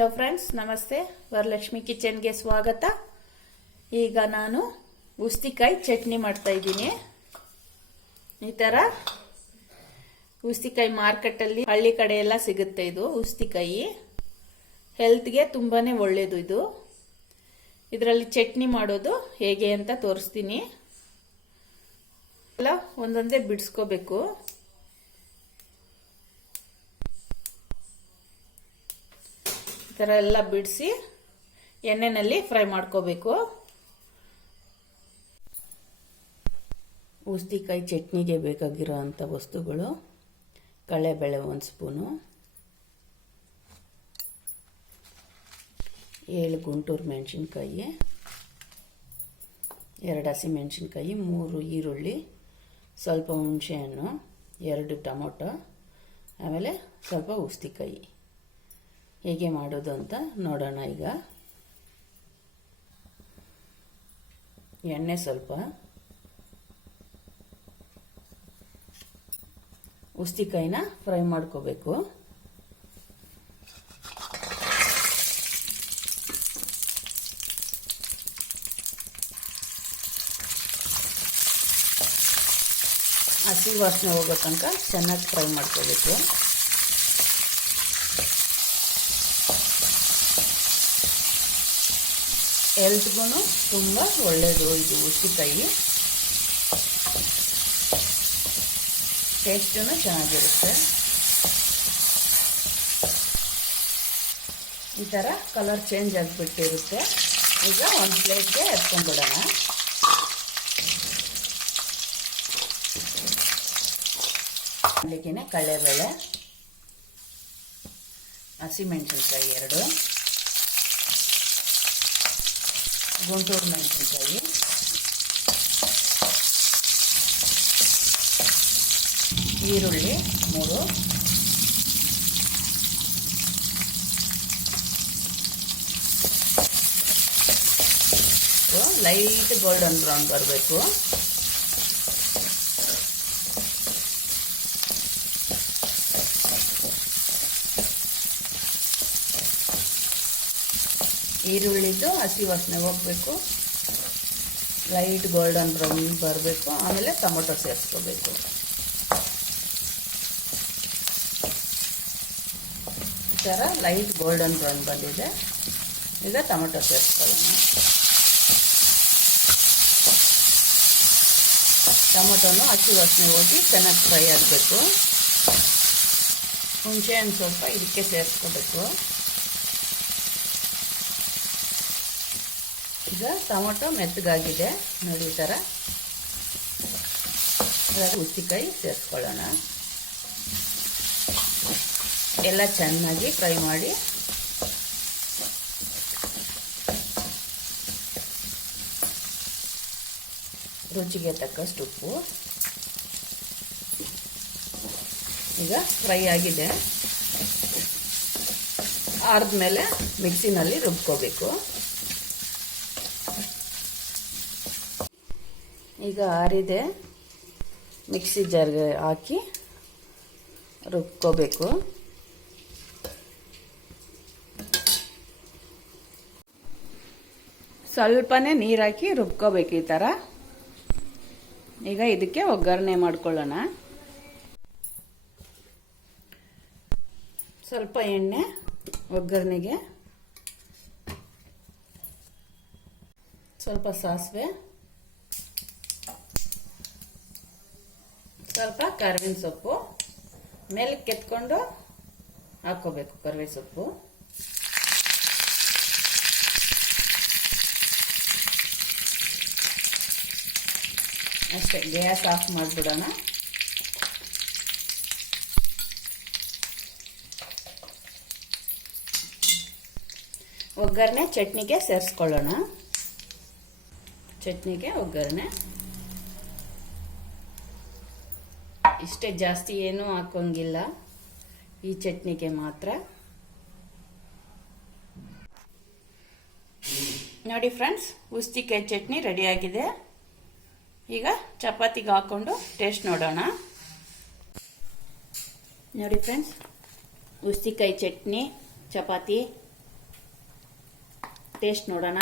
Hello friends, ನಮಸ್ತೆ. ವರಲಕ್ಷ್ಮಿ ಕಿಚನ್ಗೆ ಸ್ವಾಗತ. ಈಗ ನಾನು ಉಸ್ತಿಕಾಯಿ ಚಟ್ನಿ ಮಾಡ್ತಾ ಇದ್ದೀನಿ. ಈ ತರ ಉಸ್ತಿಕಾಯಿ ಮಾರ್ಕೆಟಲ್ಲಿ ಹಳ್ಳಿ ಕಡೆ ಎಲ್ಲ ಸಿಗುತ್ತೆ. ಇದು ಉಸ್ತಿಕಾಯಿ ಹೆಲ್ತ್ಗೆ ತುಂಬಾನೇ ಒಳ್ಳೇದು. ಇದು ಇದರಲ್ಲಿ ಚಟ್ನಿ ಮಾಡೋದು ಹೇಗೆ ಅಂತ ತೋರಿಸ್ತೀನಿ. ಎಲ್ಲ ಒಂದೊಂದೇ ಬಿಡಿಸ್ಕೋಬೇಕು. ಈ ಥರ ಎಲ್ಲ ಬಿಡಿಸಿ ಎಣ್ಣೆನಲ್ಲಿ ಫ್ರೈ ಮಾಡ್ಕೋಬೇಕು. ಉಸ್ತಿಕಾಯಿ ಚಟ್ನಿಗೆ ಬೇಕಾಗಿರೋ ಅಂಥ ವಸ್ತುಗಳು: ಕಡಲೆಬೇಳೆ 1 ಸ್ಪೂನು, 7 ಗುಂಟೂರು ಮೆಣಸಿನ್ಕಾಯಿ, 2 ಹಸಿಮೆಣಸಿನ್ಕಾಯಿ, 3 ಈರುಳ್ಳಿ, ಸ್ವಲ್ಪ ಹುಣಸೆಹಣ್ಣು, 2 ಟೊಮೊಟೊ, ಆಮೇಲೆ ಸ್ವಲ್ಪ ಉಸ್ತಿಕಾಯಿ. ಹೇಗೆ ಮಾಡೋದು ಅಂತ ನೋಡೋಣ. ಈಗ ಎಣ್ಣೆ ಸ್ವಲ್ಪ, ಉಸ್ತಿಕಾಯಿನ ಫ್ರೈ ಮಾಡ್ಕೋಬೇಕು. ಹಸಿ ವಾಸನೆ ಹೋಗೋ ತನಕ ಚೆನ್ನಾಗಿ ಫ್ರೈ ಮಾಡ್ಕೋಬೇಕು. ಹೆಲ್ತ್ಗೂ ತುಂಬ ಒಳ್ಳೆಯದು ಇದು ಉಸ್ತಿಕಾಯಿ. ಟೇಸ್ಟೂ ಚೆನ್ನಾಗಿರುತ್ತೆ. ಈ ಥರ ಕಲರ್ ಚೇಂಜ್ ಆಗಿಬಿಟ್ಟಿರುತ್ತೆ. ಈಗ ಒಂದು ಪ್ಲೇಟ್ಗೆ ಎತ್ಕೊಂಡ್ಬಿಡೋಣ. ಅಲ್ಲಿಗೆ ಕಡಲೆಬೇಳೆ, ಹಸಿಮೆಣಸಿನ್ಕಾಯಿ 2, ಗುಂಟೂರು ಮೆಣಸಿನ್ಕಾಯಿ, ಈರುಳ್ಳಿ 3, ಲೈಟ್ ಗೋಲ್ಡನ್ ಬ್ರೌನ್ ಬರಬೇಕು. ಈರುಳ್ಳಿದ್ದು ಹಸಿ ವಾಸನೆ ಹೋಗಬೇಕು, ಲೈಟ್ ಗೋಲ್ಡನ್ ಬ್ರೌನ್ ಬರಬೇಕು. ಆಮೇಲೆ ಟೊಮೊಟೊ ಸೇರಿಸ್ಕೋಬೇಕು. ಈ ಥರ ಲೈಟ್ ಗೋಲ್ಡನ್ ಬ್ರೌನ್ ಬಂದಿದೆ. ಈಗ ಟೊಮೊಟೊ ಸೇರಿಸ್ಕೊಳ್ಳೋಣ. ಟೊಮೊಟೊನು ಹಸಿ ವಾಸನೆ ಹೋಗಿ ಚೆನ್ನಾಗಿ ಫ್ರೈ ಆಗಬೇಕು. ಹುಣಸೆಹಣ್ಣು ಸ್ವಲ್ಪ ಇದಕ್ಕೆ ಸೇರಿಸ್ಕೋಬೇಕು. ಈಗ ಟೊಮೊಟೊ ಮೆತ್ತಗಾಗಿದೆ ನೋಡಿ. ಈ ಥರ ಉಸ್ತಿಕಾಯಿ ಸೇರಿಸ್ಕೊಳ್ಳೋಣ. ಎಲ್ಲ ಚೆನ್ನಾಗಿ ಫ್ರೈ ಮಾಡಿ ರುಚಿಗೆ ತಕ್ಕಷ್ಟು ಉಪ್ಪು. ಈಗ ಫ್ರೈ ಆಗಿದೆ. ಆರಿದ್ಮೇಲೆ ಮಿಕ್ಸಿನಲ್ಲಿ ರುಬ್ಕೋಬೇಕು. ಈಗ ಆರಿದೆ, ಮಿಕ್ಸಿ ಜಾರ್ಗೆ ಹಾಕಿ ರುಬ್ಕೋಬೇಕು. ಸ್ವಲ್ಪನೇ ನೀರು ಹಾಕಿ ರುಬ್ಕೋಬೇಕು ಈ ಥರ. ಈಗ ಇದಕ್ಕೆ ಒಗ್ಗರಣೆ ಮಾಡ್ಕೊಳ್ಳೋಣ. ಸ್ವಲ್ಪ ಎಣ್ಣೆ ಒಗ್ಗರಣೆಗೆ, ಸ್ವಲ್ಪ ಸಾಸಿವೆ, ಸ್ವಲ್ಪ ಕರಿಬೇವಿನ ಸೊಪ್ಪು ಮೇಲೆ ಕೆತ್ಕೊಂಡು ಹಾಕೋಬೇಕು. ಕರಿಬೇವಿನ ಸೊಪ್ಪು ಅಷ್ಟೇ. ಗ್ಯಾಸ್ ಆಫ್ ಮಾಡಿಬಿಡೋಣ. ಒಗ್ಗರಣೆ ಚಟ್ನಿಗೆ ಸೇರಿಸ್ಕೊಳ್ಳೋಣ. ಚಟ್ನಿಗೆ ಒಗ್ಗರಣೆ ಇಷ್ಟೇ, ಜಾಸ್ತಿ ಏನೂ ಹಾಕೋಂಗಿಲ್ಲ ಈ ಚಟ್ನಿಗೆ ಮಾತ್ರ. ನೋಡಿ ಫ್ರೆಂಡ್ಸ್, ಉಸ್ತಿಕಾಯಿ ಚಟ್ನಿ ರೆಡಿಯಾಗಿದೆ. ಈಗ ಚಪಾತಿಗೆ ಹಾಕೊಂಡು ಟೇಸ್ಟ್ ನೋಡೋಣ. ನೋಡಿ ಫ್ರೆಂಡ್ಸ್, ಉಸ್ತಿಕಾಯಿ ಚಟ್ನಿ ಚಪಾತಿ ಟೇಸ್ಟ್ ನೋಡೋಣ.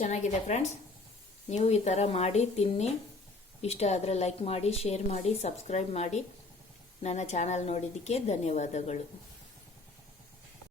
ಚೆನ್ನಾಗಿದೆ ಫ್ರೆಂಡ್ಸ್. ನೀವು ಈ ಥರ ಮಾಡಿ ತಿನ್ನಿ. ಇಷ್ಟ ಆದರೆ ಲೈಕ್ ಮಾಡಿ, ಶೇರ್ ಮಾಡಿ, ಸಬ್ಸ್ಕ್ರೈಬ್ ಮಾಡಿ. ನನ್ನ ಚಾನಲ್ ನೋಡಿದ್ದಕ್ಕೆ ಧನ್ಯವಾದಗಳು.